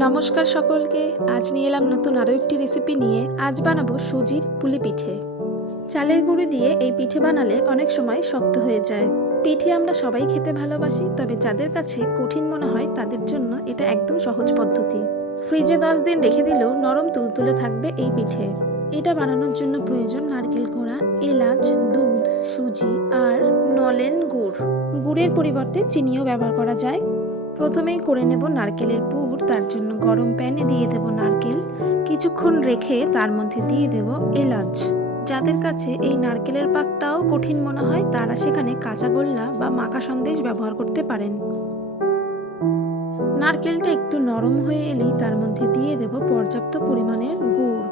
নমস্কার সকলকে। আজ নিয়ে এলাম নতুন আরও একটি রেসিপি নিয়ে। আজ বানাবো সুজির পুলি পিঠে। চালের গুঁড়ি দিয়ে এই পিঠে বানালে অনেক সময় শক্ত হয়ে যায়। পিঠে আমরা সবাই খেতে ভালোবাসি, তবে যাদের কাছে কঠিন মনে হয় তাদের জন্য এটা একদম সহজ পদ্ধতি। ফ্রিজে 10 দিন রেখে দিলেও নরম তুলতুলে থাকবে এই পিঠে। এটা বানানোর জন্য প্রয়োজন নারকেল কোড়া, এলাচ, দুধ, সুজি আর নলেন গুড়। গুড়ের পরিবর্তে চিনিও ব্যবহার করা যায়। প্রথমেই করে নেব নারকেলের পুর। তার জন্য গরম প্যানে দিয়ে দেব নারকেল। কিছুক্ষণ রেখে তার মধ্যে দিয়ে দেব এলাচ। যাদের কাছে এই নারকেলের পাকটাও কঠিন মনে হয় তারা সেখানে কাঁচাগোল্লা বা মাখা সন্দেশ ব্যবহার করতে পারেন। নারকেলটা একটু নরম হয়ে এলেই তার মধ্যে দিয়ে দেব পর্যাপ্ত পরিমাণের গুড়।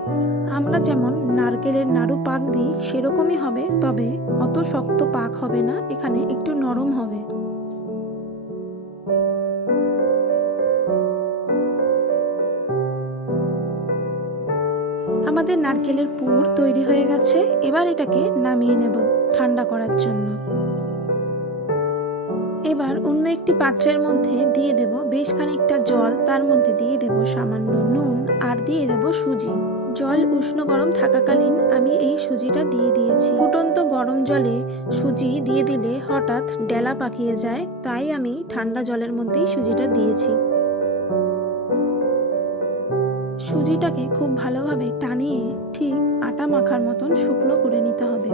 আমরা যেমন নারকেলের নাড়ু পাক দিই সেরকমই হবে, তবে অত শক্ত পাক হবে না, এখানে একটু নরম হবে। আমাদের নারকেলের পুর তৈরি হয়ে গেছে। এবার এটাকে নামিয়ে নেব ঠান্ডা করার জন্য। এবার অন্য একটি পাত্রের মধ্যে দিয়ে দেব বেশ খানিকটা জল। তার মধ্যে দিয়ে দেব সামান্য নুন আর দিয়ে দেব সুজি। জল উষ্ণ গরম থাকাকালীন আমি এই সুজিটা দিয়ে দিয়েছি। ফুটন্ত গরম জলে সুজি দিয়ে দিলে হঠাৎ ডেলা পাকিয়ে যায়, তাই আমি ঠান্ডা জলের মধ্যেই সুজিটা দিয়েছি। সুজিটাকে খুব ভালোভাবে টানিয়ে ঠিক আটা মাখার মতন শুকনো করে নিতে হবে।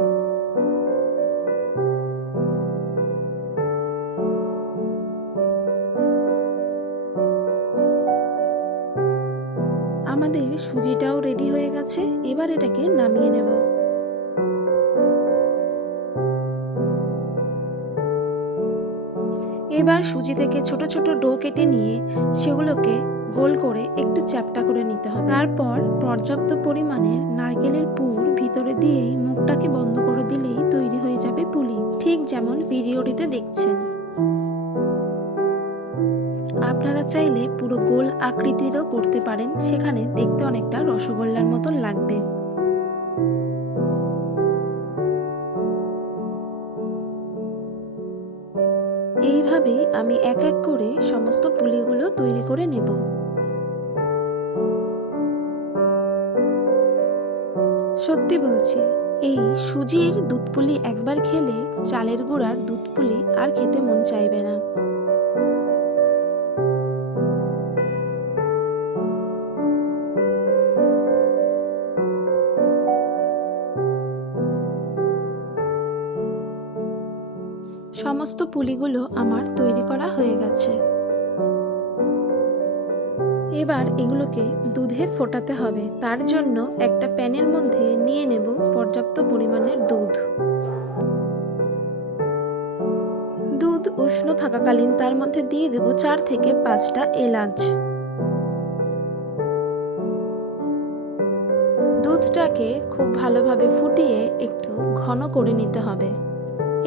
আমাদের সুজিটাও রেডি হয়ে গেছে। এবার এটাকে নামিয়ে নেব। এবার সুজি থেকে ছোট ছোট ডো কেটে নিয়ে সেগুলোকে গোল করে একটু চ্যাপ্টা করে নিতে হবে। তারপর পর্যাপ্ত পরিমাণের নারকেলের পুর ভিতরে দিয়েই মুখটাকে বন্ধ করে দিলেই তৈরি হয়ে যাবে পুলি, ঠিক যেমন ভিডিওটিতে দেখছেন। আপনারা চাইলে পুরো গোল আকৃতিরও করতে পারেন, সেখানে দেখতে অনেকটা রসগোল্লার মতন লাগবে। এইভাবেই আমি এক এক করে সমস্ত পুলিগুলো তৈরি করে নেব। সত্যি বলছি, এই সুজির দুধ পুলি একবার খেলে চালের গুঁড়ার দুধ পুলি আর খেতে মন চাইবে না। সমস্ত পুলিগুলো আমার তৈরি করা হয়ে গেছে। এবার এগুলোকে দুধে ফোটাতে হবে। তার জন্য একটা প্যানের মধ্যে নিয়ে নেব পর্যাপ্ত পরিমাণের দুধ। দুধ উষ্ণ থাকাকালীন তার মধ্যে দিয়ে দেব 4 থেকে 5টা এলাচ। দুধটাকে খুব ভালোভাবে ফুটিয়ে একটু ঘন করে নিতে হবে।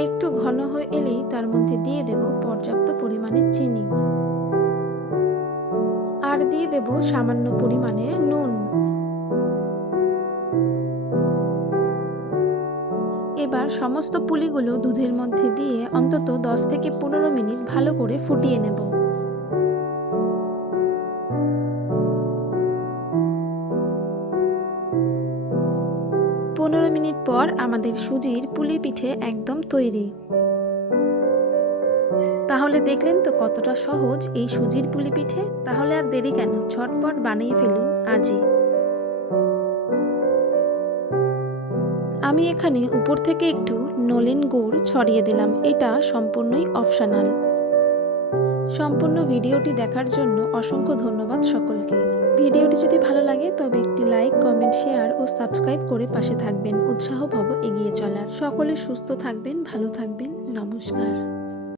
একটু ঘন হয়ে এলেই তার মধ্যে দিয়ে দেব পর্যাপ্ত পরিমাণে চিনি আর দিয়ে দেব সামান্য পরিমাণে নুন। এবার সমস্ত পুলিগুলো দুধের মধ্যে দিয়ে অন্তত 10 থেকে 15 মিনিট ভালো করে ফুটিয়ে নেব। 15 মিনিট পর আমাদের সুজির পুলি পিঠে একদম তৈরি। তাহলে দেখলেন তো কতটা সহজ এই সুজির পুলি পিঠে। তাহলে আর দেরি কেন, ঝটপট বানিয়ে ফেলুন আজই। আমি এখানে উপর থেকে একটু নলেন গুড় ছড়িয়ে দিলাম, এটা সম্পূর্ণই অপশনাল। সম্পূর্ণ ভিডিওটি দেখার জন্য অসংখ্য ধন্যবাদ সকলকে। ভিডিওটি যদি ভালো লাগে তবে একটি লাইক, কমেন্ট, শেয়ার ও সাবস্ক্রাইব করে পাশে থাকবেন। উৎসাহ পাবো এগিয়ে চলার। সকলে সুস্থ থাকবেন, ভালো থাকবেন। নমস্কার।